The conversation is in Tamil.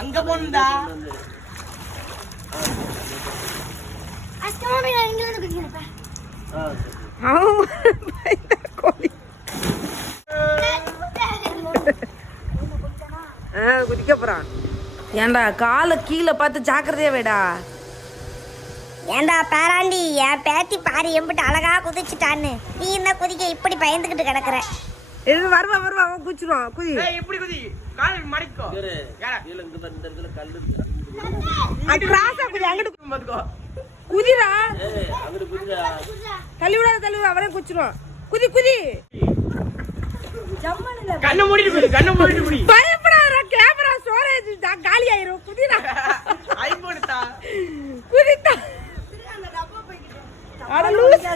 அங்க குதிக்க போறான். ஏன்டா காலை கீழே பார்த்து ஜாக்கிரதையா வேடா. ஏண்டா பேராண்டி என் பேத்தி பாரு எம்பிட்டு அழகா குதிச்சுட்டான்னு. நீ என்ன குதிக்க இப்படி பயந்துகிட்டு கிடக்குற? இது வருவா வருவா அவன் குச்சிருவான் குதி. ஏய் இப்படி குதி? கால் மடிக்கோ. அது கிராஸா குதி அங்கிட்டு பாத்துக்கோ. குதிரா தள்ளி விடாத தள்ளி விடாத அவனே குச்சிருவான் குதி குதி. கண்ணை மூடிட்டு குடி கண்ணை மூடிட்டு குடி பயப்படாத கேமரா ஸ்டோரேஜ் காலி ஆயிரும் குதிரா ஐபோன் தா. குதித்தா. அட லூஸ்